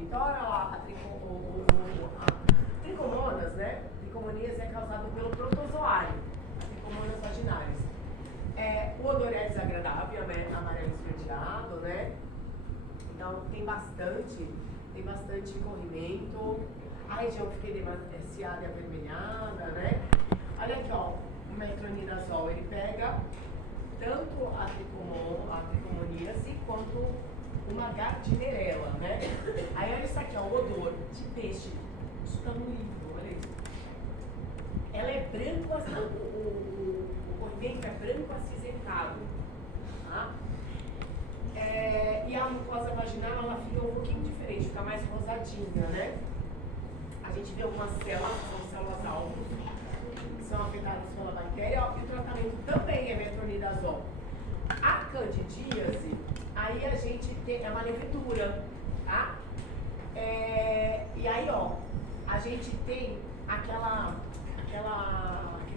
Então, olha lá, a tricomonas, né? Tricomoníase é causada pelo protozoário, tricomonas vaginalis. O odor é desagradável, amarelo esverdeado, né? Então, tem bastante corrimento. A região fica emaciada e avermelhada, né? Olha aqui, ó, o metronidazol, ele pega tanto a tricomoníase quanto uma gardnerella, né? Aí olha isso aqui, ó, o odor de peixe. Isso tá no livro, olha isso. Ela é branco, o corrimento é branco acinzentado, tá? E a mucosa vaginal, ela fica um pouquinho diferente, fica mais rosadinha, né? A gente vê algumas células, são células alvo, que são afetadas pela bactéria, ó, e o tratamento também é metronidazol. A candidíase, aí a gente tem uma levedura, tá? E aí, ó, a gente tem aquele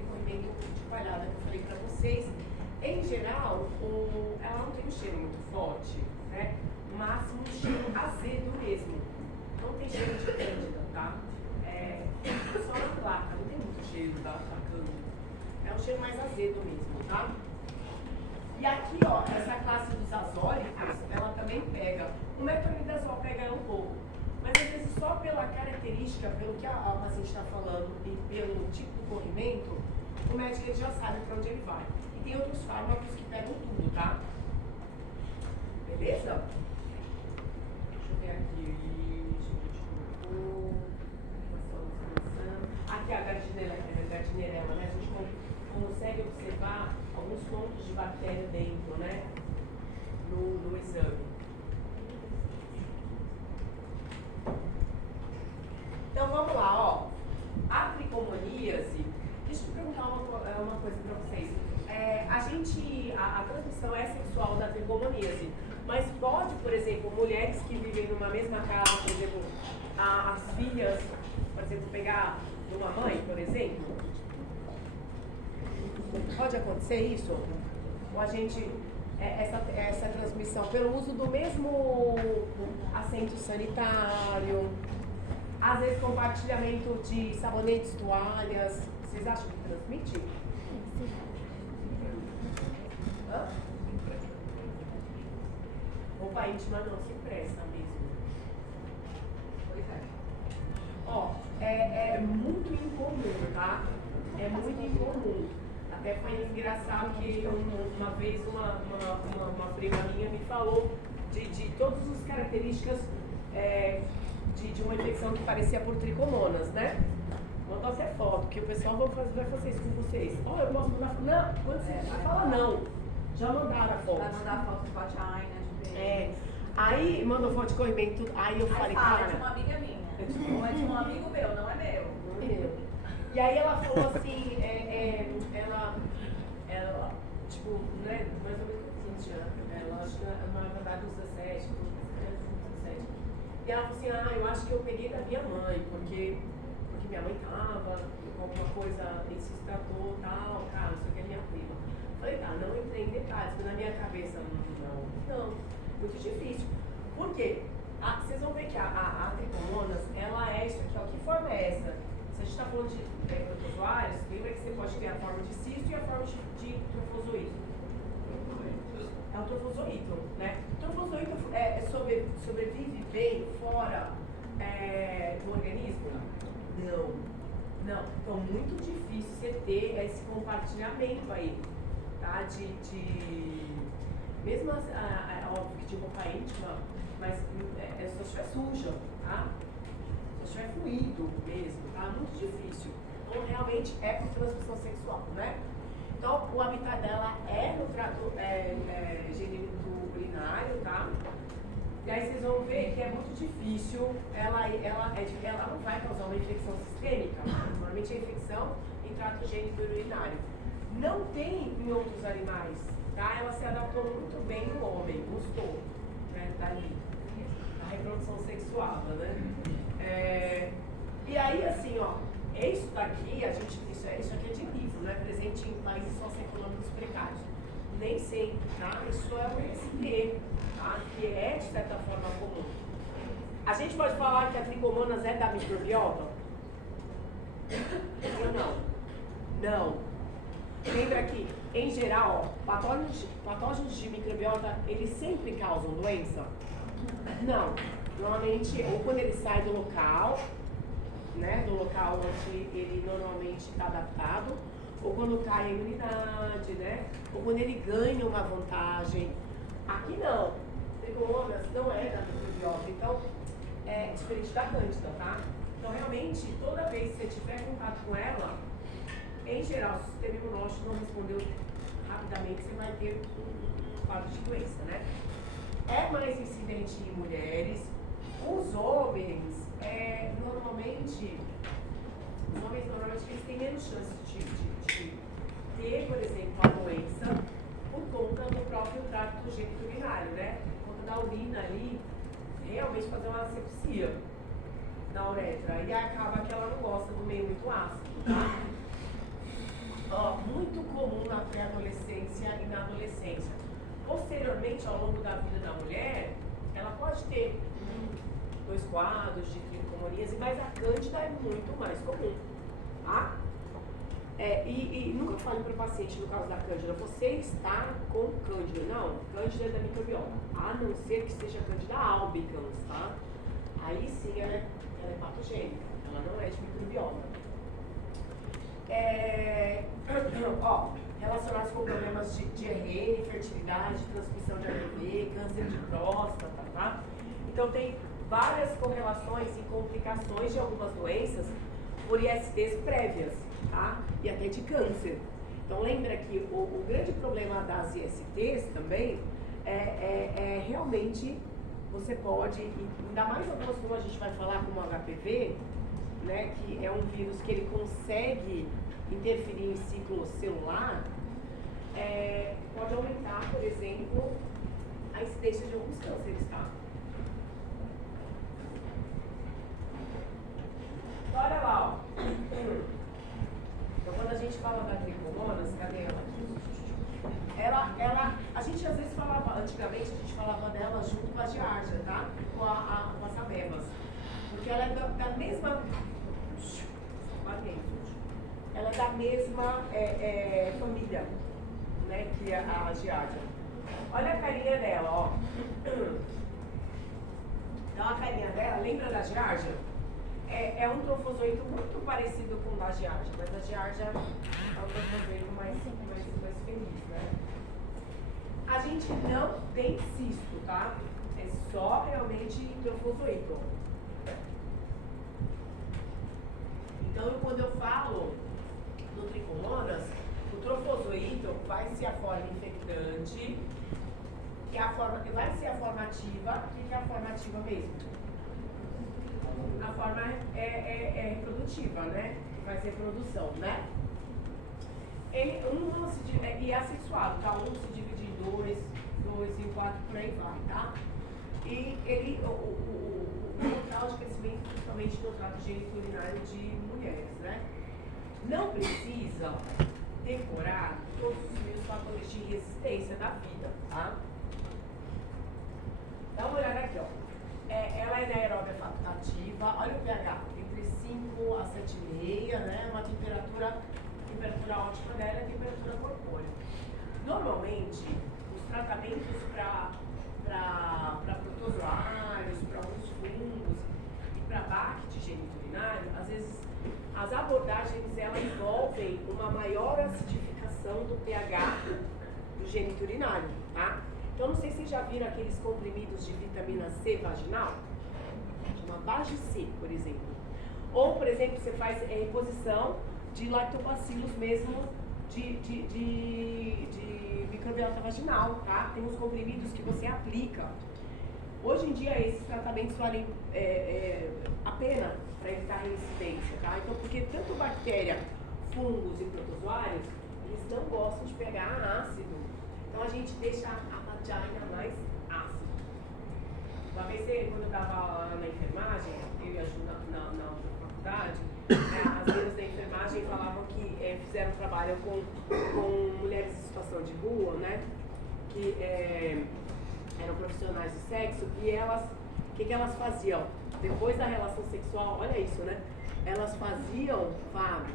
corrimento de palhada que eu falei pra vocês. Em geral, ela não tem um cheiro muito forte, né? Mas um cheiro azedo mesmo. Não tem cheiro de cândida, tá? Só na placa, não tem muito cheiro da cândida. É um cheiro mais azedo mesmo, tá? E aqui, ó, essa classe dos azólicos, ela também pega. O metronidazol pega ela um pouco. Mas às vezes só pela característica, pelo que a paciente está falando e pelo tipo de corrimento, o médico ele já sabe para onde ele vai. E tem outros fármacos que pegam tudo, tá? Beleza? Deixa eu ver aqui. Aqui a gardnerella, né? A gente consegue observar alguns pontos de bactéria dentro, né? No exame. Então vamos lá, ó. A tricomoníase, deixa eu perguntar uma coisa para vocês. A transmissão é sexual da tricomoníase, mas pode, por exemplo, mulheres que vivem numa mesma casa, por exemplo, as filhas, por exemplo, pegar de uma mãe, por exemplo? Pode acontecer isso? Ou a gente, essa transmissão, pelo uso do mesmo assento sanitário, às vezes compartilhamento de sabonetes, toalhas, vocês acham que transmite? Hã? Roupa íntima não se presta mesmo. Pois é. Ó, é muito incomum, tá? É muito incomum. Até foi engraçado que uma vez uma prima minha me falou de todas as características de uma infecção que parecia por tricomonas, né? Mandou até foto, que o pessoal vai fazer isso com vocês. Ó, eu posso mandar foto. Não, quando você fala não, já mandaram a foto. Vai mandar foto de vagina, de peixe. Aí mandou foto de corrimento, tudo. Aí eu falei, cara. É de uma amiga minha. Ou é de um amigo meu, não é meu. Não é meu. E aí ela falou assim, ela, tipo, né, mais ou menos com 20 anos, ela acho que na verdade uns 17, 17. E ela falou assim, eu acho que eu peguei da minha mãe, porque minha mãe tava com alguma coisa, e se tratou, tal, cara, não sei o que é minha prima. Falei, tá, não entrei em detalhes, mas na minha cabeça, não, muito difícil. Por quê? Vocês vão ver que a tricomonas, ela é isso aqui, ó, que forma é essa? Se a gente está falando de protozoários, lembra que você pode ter a forma de cisto e a forma de trofozoito. É o trofozoito, né? O trofozoito sobrevive bem fora do organismo? Não. Então, muito difícil você ter esse compartilhamento aí, tá? Mesmo, é óbvio que de roupa íntima, mas se você estiver suja, tá? Se estiver fluido mesmo, tá? Muito difícil. Então, realmente é por transmissão sexual, né? Então, o habitat dela é no trato genito-urinário, tá? E aí vocês vão ver que é muito difícil, ela não vai causar uma infecção sistêmica, normalmente é infecção em trato genito-urinário. Não tem em outros animais, tá? Ela se adaptou muito bem no homem, gostou, né, dali, da reprodução sexuada, né? E aí, assim, ó, isso daqui, isso aqui é de livro, né? Presente em países socioeconômicos precários. Nem sempre, tá? Isso é um SP, tá? Que é, de certa forma, comum. A gente pode falar que a tricomonas é da microbiota? Ou não? Não. Lembra que, em geral, ó, patógenos de microbiota, eles sempre causam doença? Não. Normalmente, ou quando ele sai do local, né, do local onde ele normalmente está adaptado, ou quando cai a imunidade, né, ou quando ele ganha uma vantagem. Aqui não. Tricomonas não é da microbiota, então é diferente da cândida, tá? Então, realmente, toda vez que você tiver contato com ela, em geral, se o sistema imunológico não respondeu rapidamente, você vai ter um quadro de doença, né? É mais incidente em mulheres. Os homens, normalmente, eles têm menos chance de ter, por exemplo, a doença por conta do próprio trato geniturinário, né? Por conta da urina ali, realmente fazer uma asepsia na uretra. E acaba que ela não gosta do meio muito ácido, tá? Ó, muito comum na pré-adolescência e na adolescência. Posteriormente, ao longo da vida da mulher, ela pode ter 2 quadros de tricomonias, mas a cândida é muito mais comum, tá? E nunca fale para o paciente, no caso da cândida, você está com cândida. Não, cândida é da microbiota, a não ser que seja cândida albicans, tá? Aí sim ela é patogênica, ela não é de microbiota. Ó, relacionados com problemas de diarreia, infertilidade, transmissão de HIV, câncer de próstata, tá? Então tem várias correlações e complicações de algumas doenças por ISTs prévias, tá? E até de câncer. Então lembra que o grande problema das ISTs também é realmente você pode, ainda mais algumas como a gente vai falar como o HPV, né, que é um vírus que ele consegue interferir em ciclo celular, pode aumentar, por exemplo, a incidência de alguns cânceres, tá? Olha lá, ó. Então, quando a gente fala da tricomonas, cadê ela aqui? A gente às vezes falava, antigamente a gente falava dela junto com a giardia, tá? Com as amebas. Porque ela é da mesma... Ela é da mesma família, né, que a giardia. Olha a carinha dela, ó. Então a carinha dela, lembra da giardia? É um trofozoito muito parecido com o da giardia, mas a giardia é um trofozoito mais feliz, né? A gente não tem cisto, tá? É só realmente trofozoito. Então, quando eu falo do tricomonas, o trofozoito vai ser a forma infectante, que vai ser a forma ativa. O que é a forma ativa mesmo? A forma reprodutiva, né? Que faz reprodução, né? E é assexuado, tá? Um se divide em 2 em 4, por aí vai, tá? E o local de crescimento, principalmente no trato geniturinário de mulheres, né? Não precisa decorar todos os fatores de resistência da vida, tá? Dá uma olhada aqui, ó. Ela é anaeróbia facultativa, olha o pH, entre 5 a 7,5, né? Uma temperatura ótima dela é a temperatura corpórea. Normalmente, os tratamentos para protozoários, para alguns fungos e para bacte geniturinário, às vezes as abordagens elas envolvem uma maior acidificação do pH do geniturinário, tá? Então, não sei se vocês já viram aqueles comprimidos de vitamina C vaginal, chama Vagi-C, por exemplo. Ou, por exemplo, você faz reposição de lactobacilos mesmo de microbiota vaginal, tá? Tem uns comprimidos que você aplica. Hoje em dia, esses tratamentos valem a pena para evitar reincidência, tá? Então, porque tanto bactéria, fungos e protozoários, eles não gostam de pegar ácido. Então, a gente deixa a vagina mais ácida. Uma vez, quando eu estava lá na enfermagem, eu e a Ju na outra faculdade, as meninas da enfermagem falavam que fizeram um trabalho com mulheres em situação de rua, né? Que eram profissionais de sexo, e elas, o que elas faziam? depois da relação sexual, olha isso, né? Elas faziam, Fábio,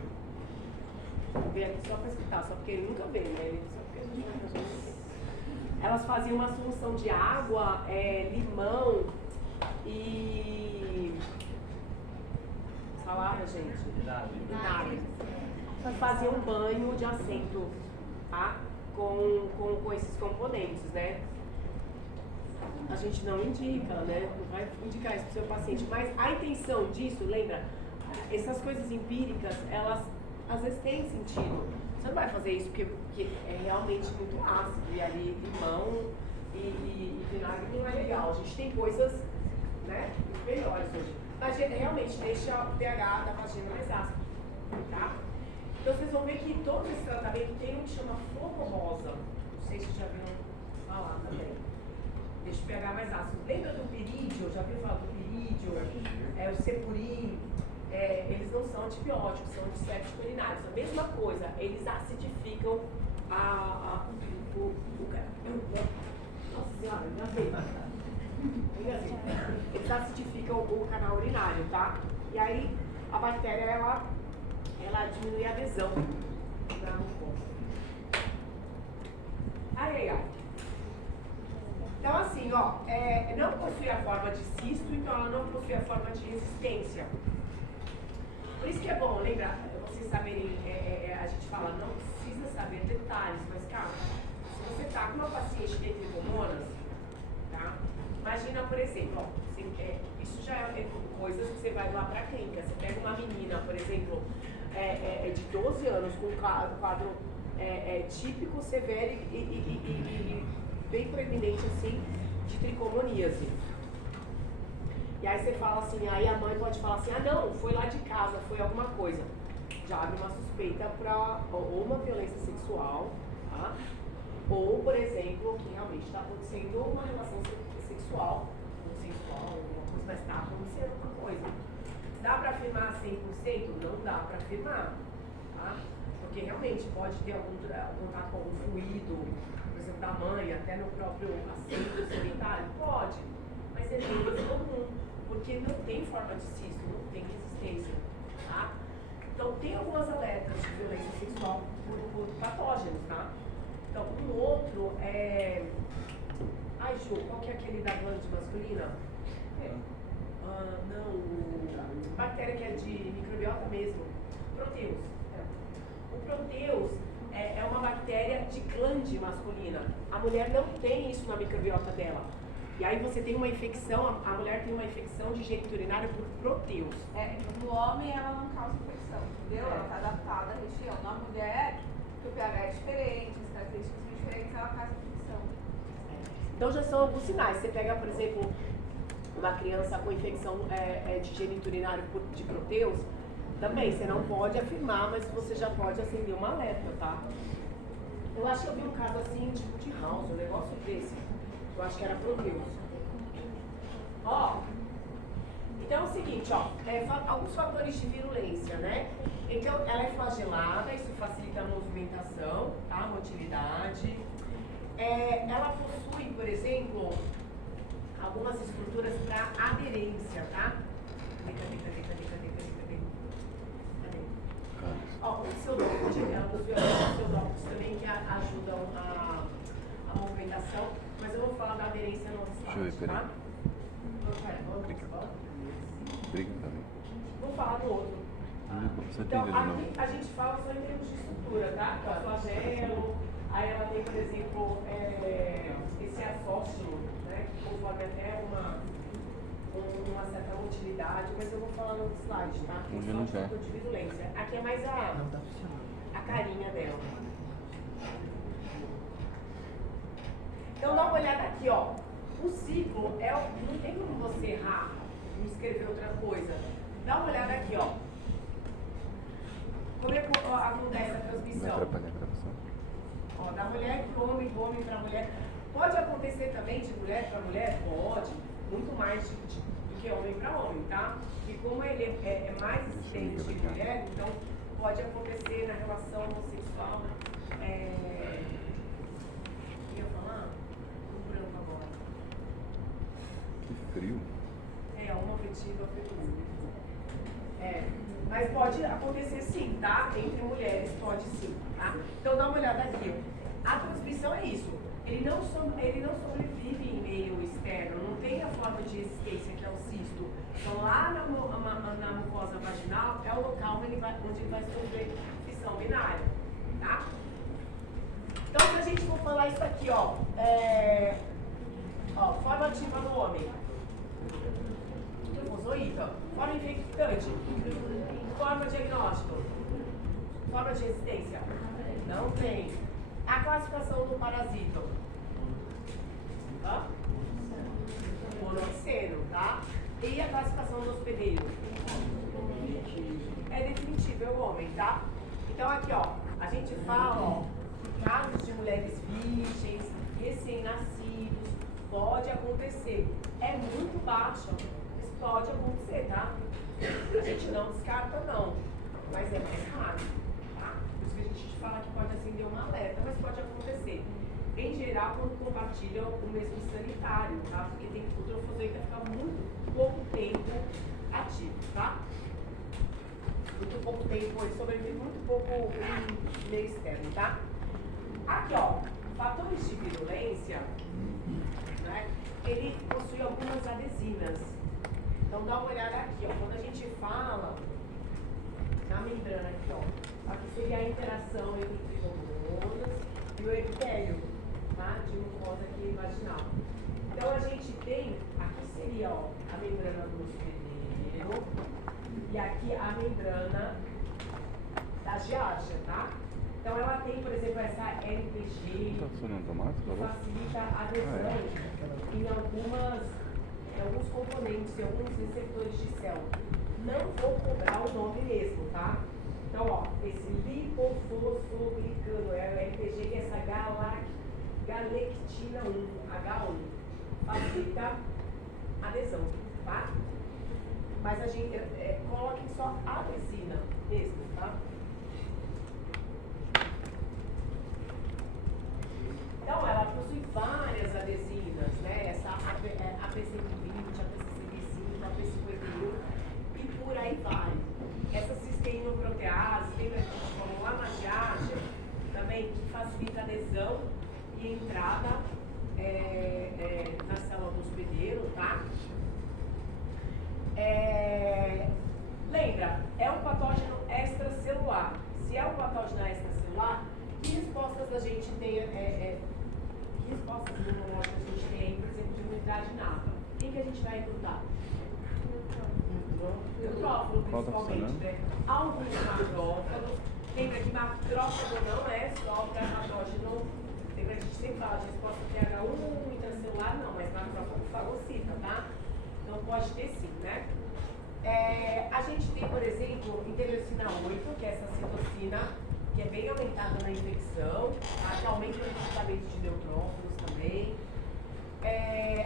vem aqui só para escutar, só porque ele nunca vê, né? Só porque a gente vai fazer isso. Elas faziam uma solução de água, limão e salada, gente. Vinagre. Faziam um banho de assento, tá? Com esses componentes, né? A gente não indica, né? Não vai indicar isso para o seu paciente. Mas a intenção disso, lembra? Essas coisas empíricas, elas às vezes têm sentido. Você não vai fazer isso porque é realmente muito ácido. E ali limão e vinagre não é legal. A gente tem coisas, né, melhores hoje. Mas realmente deixa o pH da vagina mais ácido, tá? Então vocês vão ver que todo esse tratamento tem um que chama fogo rosa. Não sei se vocês já viram falar também. Deixa o pH mais ácido. Lembra do pirídeo? Já viu falar do pirídeo? O cepurim? Eles não são antibióticos, são antissépticos urinários. A mesma coisa, eles acidificam nossa senhora, engasguei. Eles acidificam o canal urinário, tá? E aí a bactéria, ela diminui a adesão no corpo. Aí. Então assim, ó, não possui a forma de cisto, então ela não possui a forma de resistência. Por isso que é bom, lembra, vocês saberem, a gente fala, não precisa saber detalhes, mas cara, se você tá com uma paciente que tem tricomonas, tá? Imagina, por exemplo, ó, isso já é coisas que você vai lá pra clínica. Você pega uma menina, por exemplo, de 12 anos, com um quadro típico, severo e bem proeminente, assim, de tricomoníase. E aí você fala assim, aí a mãe pode falar assim, não, foi lá de casa, foi alguma coisa. Já abre uma suspeita para ou uma violência sexual, tá? Ou, por exemplo, que realmente está acontecendo uma relação sexual, consensual, alguma coisa, mas está acontecendo uma coisa. Dá para afirmar 100%? Não dá para afirmar, tá? Porque realmente pode ter algum contato com algum fluido, por exemplo, da mãe, até no próprio assento sanitário, pode, mas é menos comum, porque não tem forma de cisto, não tem resistência, tá? Então tem algumas alertas de violência sexual por patógenos, tá? Então um outro Ai, Ju, qual que é aquele da glândula masculina? Não, bactéria que é de microbiota mesmo, Proteus. O Proteus é uma bactéria de glande masculina. A mulher não tem isso na microbiota dela. E aí você tem uma infecção, a mulher tem uma infecção de jeito urinário por Proteus. No homem ela não causa infecção, entendeu? Ela está adaptada à região. Na mulher, que o pH é diferente, as características são diferentes, ela causa infecção. Então já são alguns sinais. Você pega, por exemplo, uma criança com infecção de gênito urinário de Proteus, também você não pode afirmar, mas você já pode acender uma alerta, tá? Eu acho que eu vi um caso assim, tipo de House, um negócio desse. Eu acho que era Proteus. Ó, então é o seguinte, ó, alguns fatores de virulência, né? Então ela é flagelada, isso facilita a movimentação, tá? A motilidade. Ela possui, por exemplo, algumas estruturas para aderência, tá? Cadê? Ó, o pseudópode, ela possui alguns pseudópodes também que ajudam a movimentação, mas eu vou falar da aderência no slide, tá? Briga também. Vou falar do outro. Então, aqui a gente fala só em termos de estrutura, tá? Então, flagelo, aí ela tem, por exemplo, esse asócio, né? Que conforme até uma certa motilidade, mas eu vou falar no outro slide, tá? Que é só o fator de virulência. Aqui é mais a carinha dela. Então dá uma olhada aqui, ó. O ciclo não tem como você errar e escrever outra coisa. Dá uma olhada aqui, ó. Como é que acontece a transmissão? Ó, da mulher para o homem para a mulher. Pode acontecer também de mulher para mulher? Pode. Muito mais do que homem para homem, tá? E como ele é mais resistente de mulher, então pode acontecer na relação homossexual. Ia falar? Que frio. diarreia homoafetiva feminina. Mas pode acontecer sim, tá? Entre mulheres pode sim, tá? Então dá uma olhada aqui. A transmissão é isso. Ele não sobrevive em meio externo, não tem a forma de existência que é o cisto. Então lá na mucosa vaginal é o local onde ele vai sofrer fissão binária, tá? Então se a gente for falar isso aqui, ó, forma ativa no homem. Trofozoíta, forma infectante, forma diagnóstico, forma de resistência. Não tem. A classificação do parasito. Monoxeno, tá? E a classificação do hospedeiro. É definitivo, é o homem, tá? Então aqui, ó, a gente fala, ó, casos de mulheres virgens, recém-nascidos, pode acontecer. É muito baixo, mas pode acontecer, tá? A gente não descarta não, mas é mais raro, tá? Por isso que a gente fala que pode acender uma alerta, mas pode acontecer. Em geral, quando compartilham o mesmo sanitário, tá? Porque o trofozoíta fica muito pouco tempo ativo, tá? Muito pouco tempo, ele sobrevive muito pouco em meio externo, tá? Aqui, ó, fatores de virulência, né? Ele possui algumas adesinas. Então dá uma olhada aqui, ó. Quando a gente fala na membrana aqui, ó, aqui seria a interação entre o trigomonas e o epitélio, tá? De mucosa aqui vaginal. Então a gente tem, aqui seria, ó, a membrana do hospedeiro e aqui a membrana da giardia, tá? Então ela tem, por exemplo, essa LPG que facilita a adesão em alguns componentes, em alguns receptores de célula. Não vou cobrar o nome mesmo, tá? Então, ó, esse lipofosfoglicano é o LPG, que é essa galectina 1, H1, facilita a adesão, tá? Mas a gente coloque só a adesina mesmo, tá? Então, ela possui várias adesinas, né? Essa AP120, AP65, AP51 e por aí vai. Essa cisteínoprotease, lembra que a gente falou lá na giardia, também, que facilita a adesão e entrada na célula do hospedeiro, tá? Lembra, é um patógeno extracelular. Se é um patógeno extracelular, que respostas a gente tem, que respostas imunológicas a gente tem aí, por exemplo, de imunidade inata? Quem que a gente vai recrutar? Neutrófilo, principalmente, né? Alguns macrófagos. Lembra que macrófago não é só para patógeno. Lembra que a gente sempre fala de resposta TH1 intracelular, não, mas macrófago fagocita, tá? Então pode ter sim, né? A gente tem, por exemplo, interleucina 8, que é essa citocina, que é bem aumentada na infecção, tá? Que aumenta o recrutamento de neutrófilos também.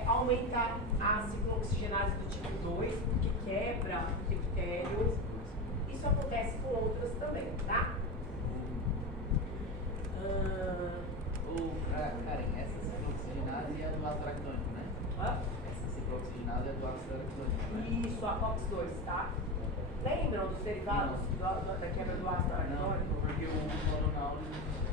Aumenta a ciclooxigenase do tipo 2, porque quebra epitélio. Isso acontece com outras também, tá? Karen, essa ciclooxigenase é do ácido araquidônico, né? Essa ciclooxigenase é do ácido araquidônico, né? Isso, a COX-2, tá? Lembram dos derivados da quebra do ácido araquidônico? Não, porque o hormonal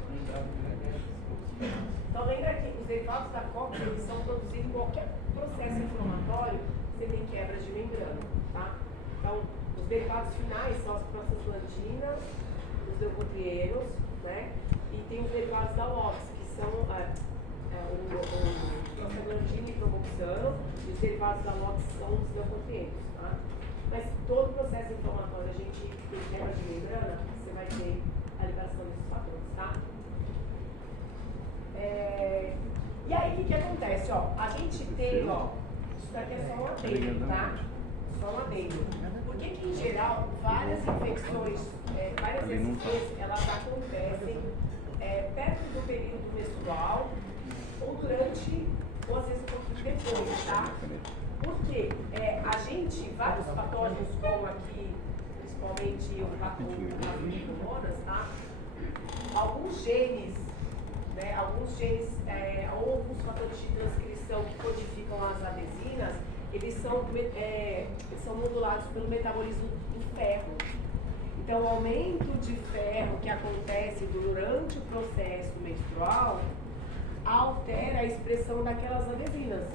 lembrava que era ciclooxigenase. Então lembra que os derivados da COX, eles são produzidos em qualquer processo inflamatório, você tem quebra de membrana, tá? Então, os derivados finais são as prostaglandinas, os leucotrienos, né? E tem os derivados da LOX, que são o prostaglandina e promoxano, e os derivados da LOX são os leucotrienos, tá? Mas todo processo inflamatório, a gente tem quebra de membrana, você vai ter a liberação desses fatores, tá? E aí, o que acontece? Ó, a gente tem, ó, isso daqui é só um adendo, tá? Só um adendo. Por que em geral, várias infecções, várias SPs, elas acontecem perto do período menstrual ou durante, ou às vezes um pouquinho depois, tá? Porque a gente, vários patógenos, como aqui, principalmente o tráfico de hormonas, tá? Alguns genes, ou alguns fatores de transcrição que codificam as adesinas, eles são modulados pelo metabolismo do ferro. Então, o aumento de ferro que acontece durante o processo menstrual altera a expressão daquelas adesinas,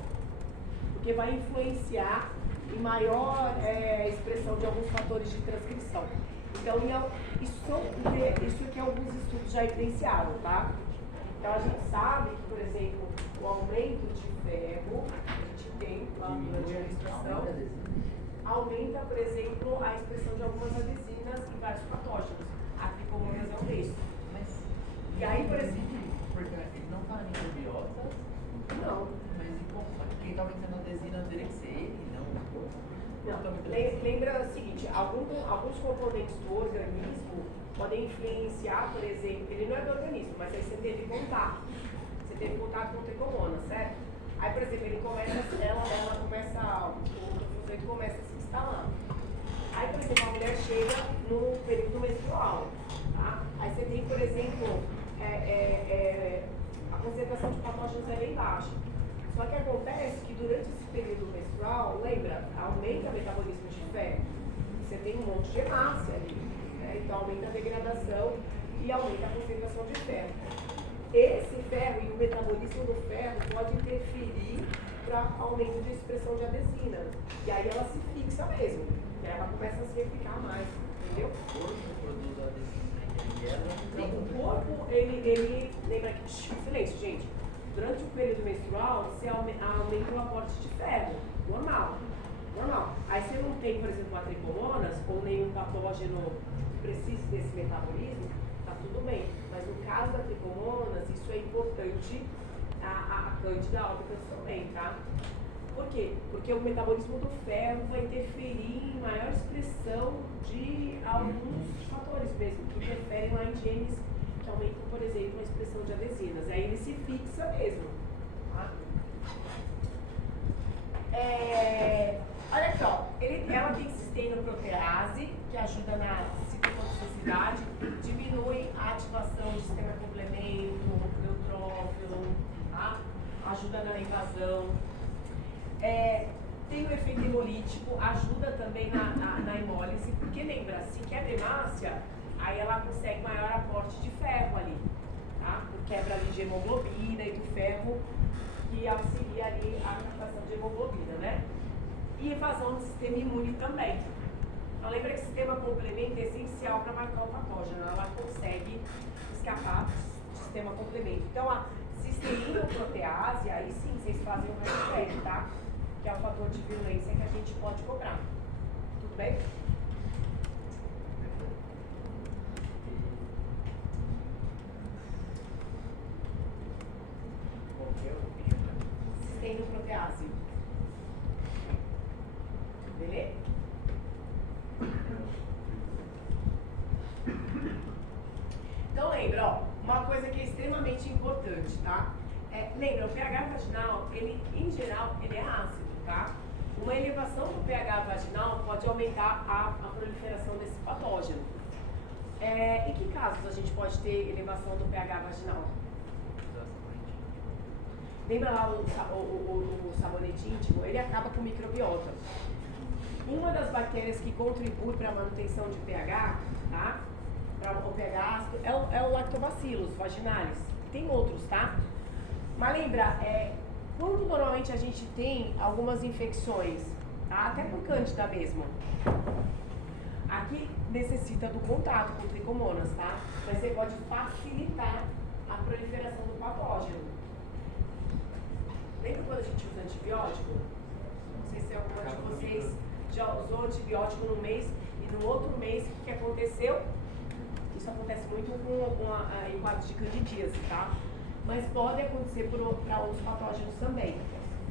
porque vai influenciar em maior expressão de alguns fatores de transcrição. Então, isso que alguns estudos já evidenciaram, tá? Então, a gente sabe que, por exemplo, o aumento de ferro que a gente tem durante a menstruação aumenta, por exemplo, a expressão de algumas adesinas e vários patógenos. A tricomonas é um desses. E aí, por exemplo... Porque ele não fala microbiota? Não. Mas quem está aumentando a adesina teria que ser ele, não? Não. Lembra o seguinte, alguns componentes do organismo podem influenciar, por exemplo, ele não é do organismo, mas aí você teve contato. Você teve contato com o tricomonas, certo? Aí, por exemplo, ele começa, o começa a se instalar. Aí, por exemplo, a mulher chega no período menstrual, tá? Aí você tem, por exemplo, a concentração de patógenos é bem baixa. Só que acontece que durante esse período menstrual, lembra, aumenta o metabolismo de ferro. Você tem um monte de hemácia ali, né? Então aumenta a degradação e aumenta a concentração de ferro. Esse ferro e o metabolismo do ferro pode interferir para aumento de expressão de adesina. E aí ela se fixa mesmo, e ela começa a se replicar mais, entendeu? O corpo produz a adesina e ela O corpo, ele lembra que, silêncio, gente, durante o período menstrual, você aumenta o aporte de ferro, normal. Aí você não tem, por exemplo, a tricomonas ou nenhum patógeno que precise desse metabolismo, tá tudo bem. Mas no caso da tricomonas, isso é importante, a cândida albicans também, tá? Por quê? Porque o metabolismo do ferro vai interferir em maior expressão de alguns fatores mesmo, que interferem lá em genes que aumentam, por exemplo, a expressão de adesinas. Aí ele se fixa mesmo. Tá? Olha aqui, ó. Ela tem cisteinoprotease, que ajuda na citotoxicidade, diminui a ativação do sistema complemento, neutrófilo, tá? Ajuda na invasão. Tem o efeito hemolítico, ajuda também na hemólise, porque lembra, se quebra hemácia, aí ela consegue maior aporte de ferro ali, tá? Por quebra ali de hemoglobina e do ferro que auxilia ali a captação de hemoglobina, né? E evasão do sistema imune também. Então lembra que o sistema complemento é essencial para marcar o patógeno, ela consegue escapar do sistema complemento. Então a cisteinoprotease, aí sim vocês fazem o REST, tá? Que é o fator de virulência que a gente pode cobrar. Tudo bem? Cisteinoprotease. Beleza? Então lembra, ó, uma coisa que é extremamente importante, tá? Lembra, o pH vaginal, ele, em geral, ele é ácido, tá? Uma elevação do pH vaginal pode aumentar a proliferação desse patógeno. Em que casos a gente pode ter elevação do pH vaginal? Lembra lá o sabonete íntimo? Ele acaba com microbiota. Uma das bactérias que contribui para a manutenção de pH, tá? Para o pH ácido, é o lactobacillus vaginalis. Tem outros, tá? Mas lembra, quando normalmente a gente tem algumas infecções, tá? Até por cândida mesmo, aqui necessita do contato com tricomonas, tá? Mas você pode facilitar a proliferação do patógeno. Lembra quando a gente usa antibiótico? Não sei se alguma de vocês já usou antibiótico num mês e no outro mês o que aconteceu? Isso acontece muito em quadros de candidíase, tá? Mas pode acontecer para outros patógenos também.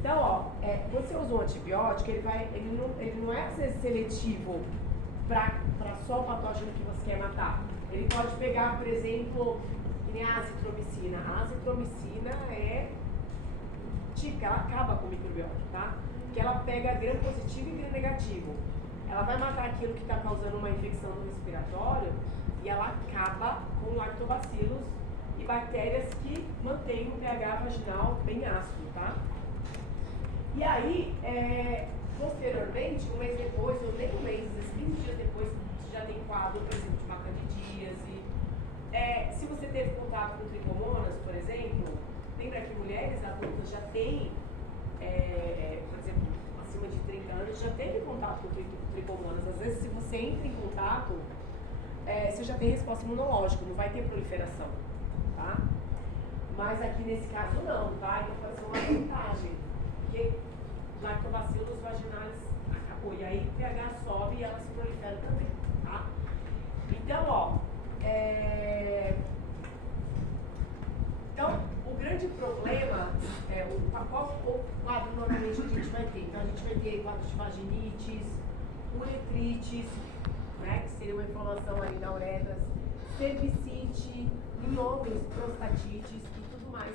Então, ó, quando você usa um antibiótico, ele não é às vezes seletivo para só o patógeno que você quer matar. Ele pode pegar, por exemplo, que nem a azitromicina. A azitromicina é típica, ela acaba com o microbiota, tá? Porque ela pega gram positivo e gram negativo. Ela vai matar aquilo que está causando uma infecção no respiratório e ela acaba com lactobacilos e bactérias que mantêm o pH vaginal bem ácido, tá? E aí, posteriormente, um mês depois, ou nem um mês, 15 dias depois, você já tem quadro, por exemplo, de macandidíase. Se você teve contato com tricomonas, por exemplo, lembra que mulheres adultas já têm, por exemplo, acima de 30 anos, já teve contato com tricomonas. Às vezes, se você entra em contato, você já tem resposta imunológica, não vai ter proliferação, tá? Mas aqui nesse caso não, tá? Então pode ser uma vantagem, porque lactobacilos vaginalis acabou, e aí o pH sobe e ela se prolifera também, tá? Então, ó, então, o grande problema qual quadro normalmente a gente vai ter? Então a gente vai ter quadros de vaginites, uretrites, né, que seria uma inflamação ali da uretra, cervicite, em homens, prostatites e tudo mais,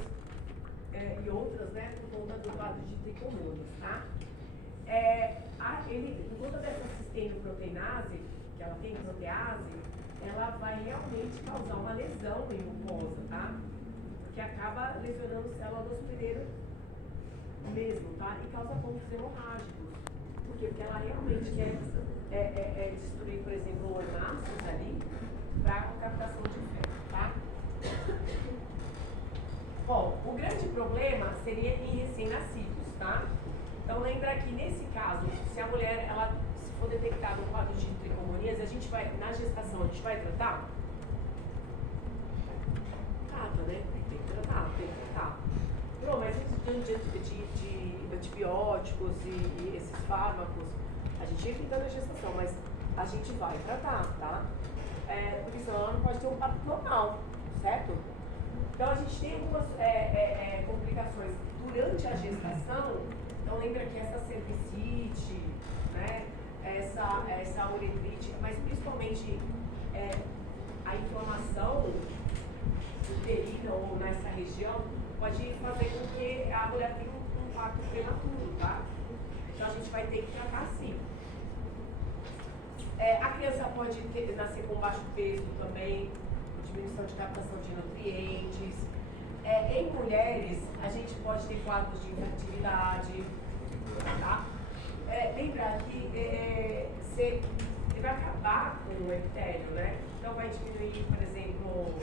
e outras, né, por conta do quadro de tricomonas, tá? Por conta dessa cisteinoproteinase, que ela tem protease, ela vai realmente causar uma lesão em mucosa, tá? Porque acaba lesionando célula do hospedeiro mesmo, tá? E causa pontos hemorrágicos. Por quê? Porque ela realmente quer destruir, por exemplo, ornaços ali para captação de ferro, tá? Bom, o grande problema seria em recém-nascidos, tá? Então lembra que nesse caso, se a mulher, se for detectado um quadro de tricomonias, a gente vai, na gestação, a gente vai tratar? Trata, né? Tem que tratar. Não, mas diante de antibióticos e esses fármacos, a gente evita na gestação, mas a gente vai tratar, tá? Porque senão ela não pode ter um parto normal, certo? Então a gente tem algumas complicações durante a gestação. Então lembra que essa cervicite, né, essa uretrite, mas principalmente a inflamação uterina ou nessa região pode fazer com que a mulher tenha um parto prematuro, tá? Então a gente vai ter que tratar assim. A criança pode nascer com baixo peso também, diminuição de captação de nutrientes. Em mulheres, a gente pode ter quadros de infertilidade, tá? Lembrar que ele vai acabar com o epitélio, né? Então vai diminuir, por exemplo,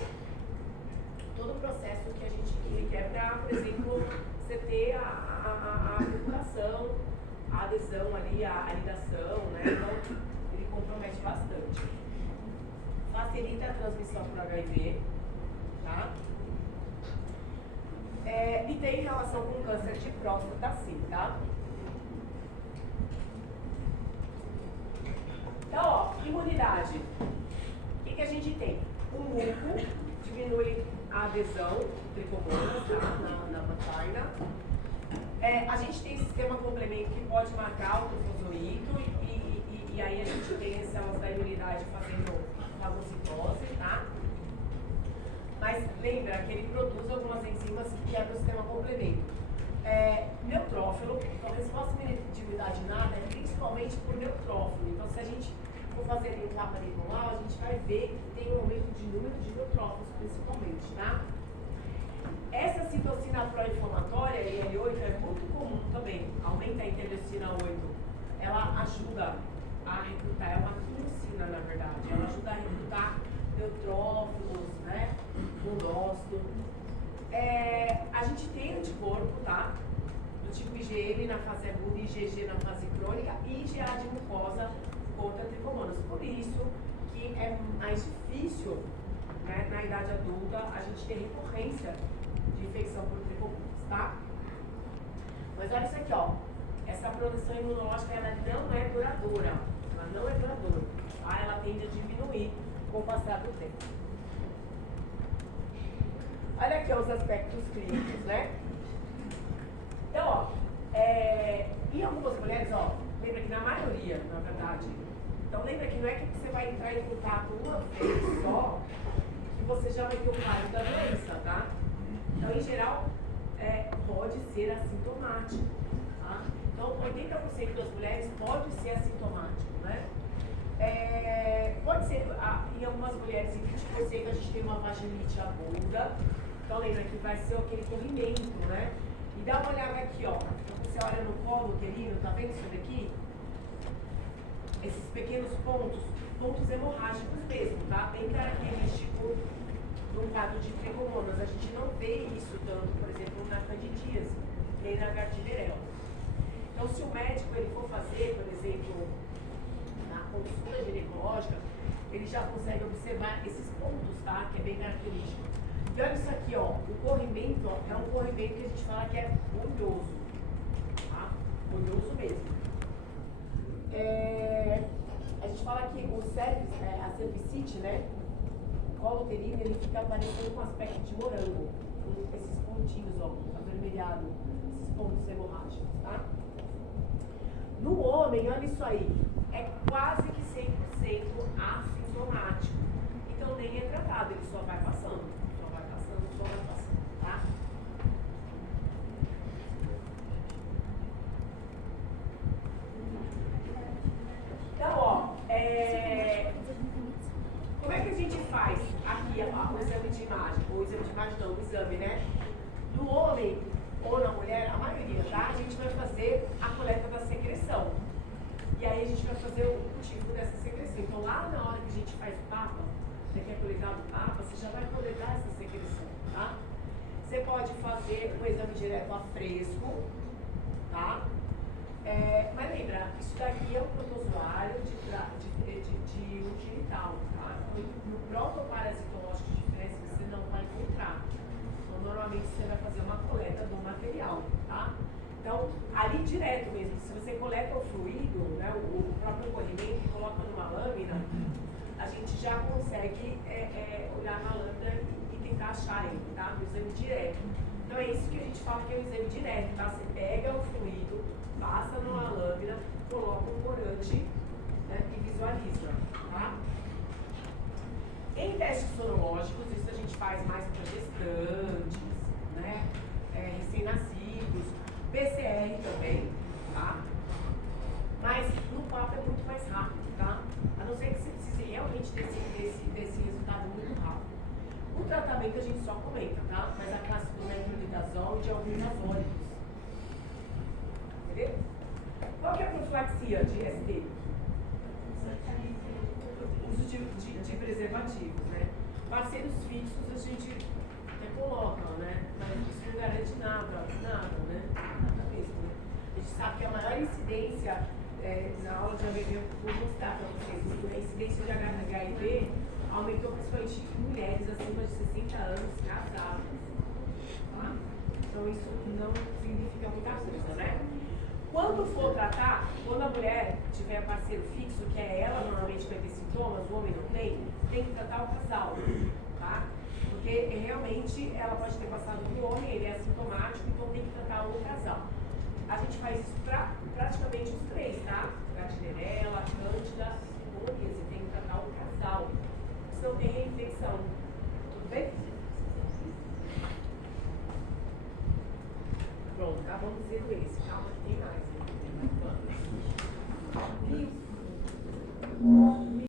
todo o processo que a gente quer para, por exemplo, você ter a fecundação, a adesão ali, a anidação, né? Então, ele compromete bastante. Facilita a transmissão por HIV, tá? E tem relação com câncer de próstata, sim, tá? Então, ó, imunidade. O que a gente tem? O muco diminui a adesão tricomonas, tá? Na vagina. A gente tem sistema complemento que pode marcar o trofozoito e aí a gente tem as células da imunidade fazendo fagocitose, tá? Mas lembra que ele produz algumas enzimas que quebram o sistema complemento. Neutrófilo, então a resposta de imunidade nada é principalmente por neutrófilo. Então se a gente for fazer ali um mapa neuronal, a gente vai ver que tem um aumento de número de neutrófilos principalmente, tá? Essa citocina pró-inflamatória, IL-8, é muito comum também, aumenta a interleucina 8. Ela ajuda a recrutar, é uma quimicina na verdade, ela ajuda a recrutar neutrófilos, né, monócito. A gente tem anticorpo, tá? Do tipo IgM na fase aguda, IgG na fase crônica e IgA de mucosa contra tricomonas. Por isso que é mais difícil, né, na idade adulta, a gente ter recorrência de infecção por tricomonas, tá? Mas olha isso aqui, ó. Essa produção imunológica, ela não é duradoura. Ela não é duradoura. Tá? Ela tende a diminuir com o passar do tempo. Olha aqui ó, os aspectos clínicos, né? Então, ó, em algumas mulheres, ó, lembra que na maioria, na verdade, então lembra que não é que você vai entrar em contato uma vez só que você já vai ter o quadro da doença, tá? Então, em geral, pode ser assintomático, tá? Então, 80% das mulheres pode ser assintomático, né? Pode ser, em algumas mulheres, em 20% a gente tem uma vaginite aguda. Então, lembra que vai ser aquele corrimento, né? E dá uma olhada aqui, ó. Então, você olha no colo uterino, tá vendo isso daqui? Esses pequenos pontos hemorrágicos mesmo, tá? Bem característico de um quadro de tricomonas. A gente não vê isso tanto, por exemplo, na candidíase, nem na gardnerella. Então, se o médico ele for fazer, por exemplo, na consulta ginecológica, ele já consegue observar esses pontos, tá? Que é bem característico. E olha isso aqui, ó. O corrimento, ó, é um corrimento que a gente fala que é oleoso, tá? Oleoso mesmo. A gente fala que o cervix, a cervicite, né? O colo uterino, ele fica parecendo com um aspecto de morango, com esses pontinhos, ó, avermelhado, esses pontos hemorrágicos, tá? No homem, olha isso aí, é quase que 100% assintomático. Então nem é tratado, ele só vai passando, tá? Então, ó, como é que a gente faz aqui o exame de imagem? O exame de imagem não, o exame, né? No homem ou na mulher, a maioria, tá? A gente vai fazer a coleta da secreção. E aí a gente vai fazer o cultivo dessa secreção. Então lá na hora que a gente faz o papa, você quer coletar o papa, você já vai coletar essa secreção, tá? Você pode fazer um exame direto a fresco, tá? Mas lembra, isso daqui é um protozoário de genital, tá? No protoparasitológico de fezes você não vai encontrar. Então, normalmente você vai fazer uma coleta do material, tá? Então, ali direto mesmo, se você coleta o fluido, né, o próprio corrimento e coloca numa lâmina, a gente já consegue olhar na lâmina e tentar achar ele, tá? No exame direto. Então, é isso que a gente fala que é o exame direto, tá? Você pega o fluido, passa numa lâmina, coloca um corante, né, e visualiza, tá? Em testes sorológicos, isso a gente faz mais para gestantes, né, recém-nascidos, PCR também, tá? Mas no papo é muito mais rápido, tá? A não ser que você precise realmente desse resultado muito rápido. O tratamento a gente só comenta, tá? Mas a classe do metronidazol e de alguns azólicos. Entendeu? Qual que é a profilaxia de ST? Uso de preservativos, né? Parceiros fixos a gente até coloca, né? Mas isso não garante nada, né? Nada mesmo, né? A gente sabe que a maior incidência, na aula de HIV, eu vou mostrar para vocês, a incidência de HIV aumentou principalmente em mulheres acima de 60 anos casadas, tá? Então isso não significa muita coisa, né? Quando for tratar, quando a mulher tiver parceiro fixo, que é ela normalmente vai ter sintomas, o homem não tem que tratar o casal, tá? Porque realmente ela pode ter passado para o homem, ele é assintomático, então tem que tratar o casal. A gente faz isso para praticamente os três, tá? Gardnerella, Cândida e pneumonias, tem que tratar o casal, senão tem reinfecção. Tudo bem? Pronto, acabamos dizendo esse. Calma que tem mais. Tem mais planos.